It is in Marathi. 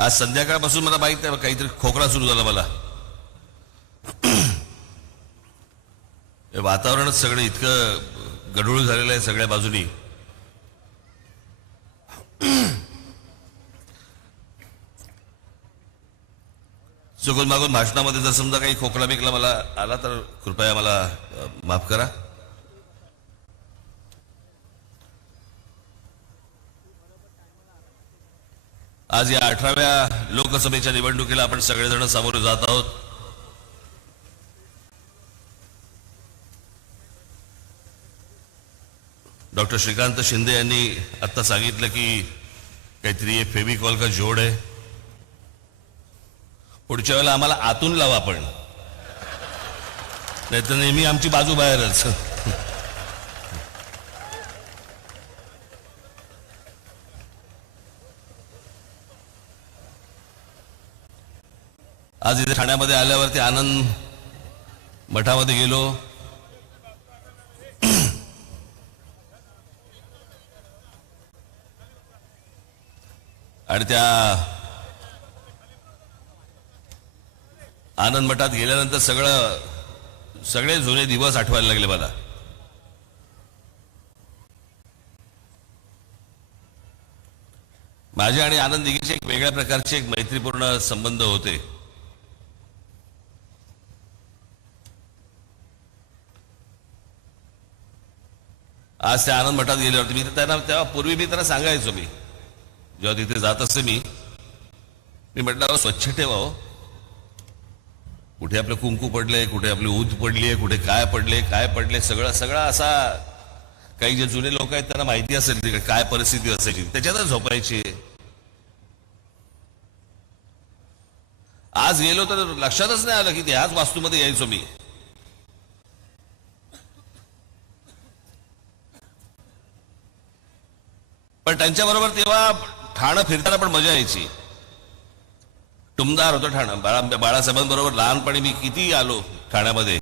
आज संध्याकाळपासून मला माहीत नाही काहीतरी खोकला सुरू झाला मला. हे वातावरणच सगळं इतकं गढूळ झालेलं आहे सगळ्या बाजूनी. चुकून मागून भाषणामध्ये जर समजा काही खोकला बिकला मला आला तर कृपया मला माफ करा. आज या अठराव्या लोकसभेच्या निवडणुकीला आपण सगळेजण सामोरे जात आहोत. डॉक्टर श्रीकांत शिंदे यांनी आता सांगितलं की काहीतरी हे फेविकॉल का जोड आहे. पुढच्या वेळेला आम्हाला आतून लावा आपण नाहीतर नेहमी आमची बाजू बाहेरच. आज इथे ठाण्यामध्ये आल्यावरती आनंद मठामध्ये गेलो. आणि त्या आनंद मठात गेल्यानंतर सगळं सगळे जुने दिवस आठवायला लागले मला. माझे आणि आनंद दिघीचे एक वेगळ्या प्रकारचे एक मैत्रीपूर्ण संबंध होते. आज त्या आनंद मठात गेल्यावरती मी त्यांना तेव्हा पूर्वी मी त्यांना सांगायचो मी. जेव्हा तिथे जात असे मी मी म्हटलं स्वच्छ ठेवा हो. कुठे आपलं कुंकू पडले कुठे आपली ऊद पडली आहे कुठे काय पडले काय पडले सगळं सगळं असा काही जे जुने लोक आहेत त्यांना माहिती असेल तिकडे काय परिस्थिती असायची त्याच्यातच झोपायची आज गेलो तर लक्षातच नाही आलं की ह्याच वास्तूमध्ये यायचो मी. पण त्यांच्याबरोबर तेव्हा ठाणं फिरताना पण मजा यायची. टुमदार होतं ठाणं. बाळा बाळासाहेबांबरोबर लहानपणी मी किती आलो ठाण्यामध्ये.